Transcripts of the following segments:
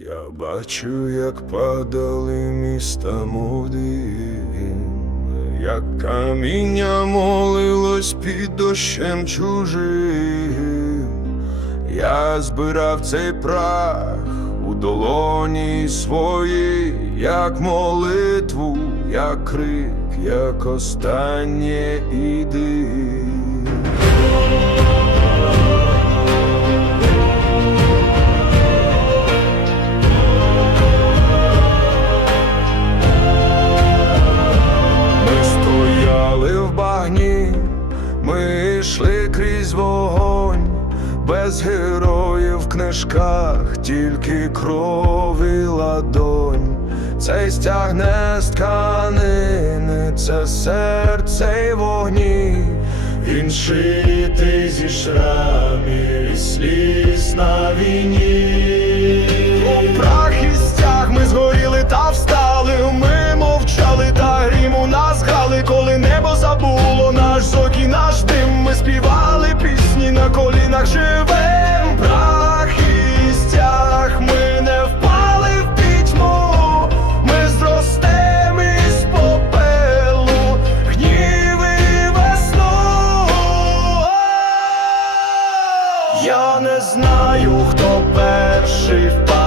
Я бачу, як падали міста моди, як каміння молилось під дощем чужим. Я збирав цей прах у долоні своїй, як молитву, як крик, як останнє іди. Ми йшли крізь вогонь, без героїв в книжках, тільки кров і ладонь. Цей стяг не з тканини, це серце й вогні. Він шитий зі шрамів і сліз на війні. На колінах живем. Прах і стяг, ми не впали в пітьму, ми зростем із попелу, гнів і весну. Я не знаю, хто перший впаде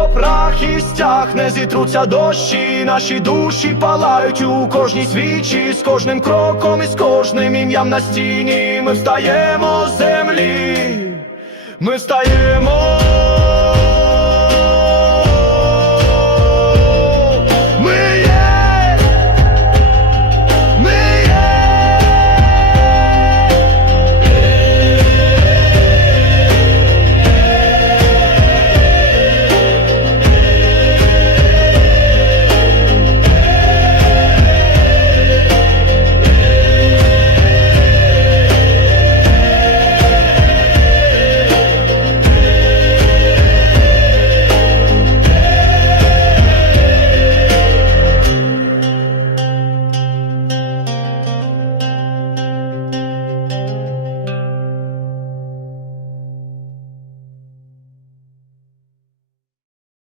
Лопрах і стяг не зітруться дощі, наші душі палають у кожній свічі, з кожним кроком і з кожним ім'ям на стіні. Ми встаємо з землі, ми встаємо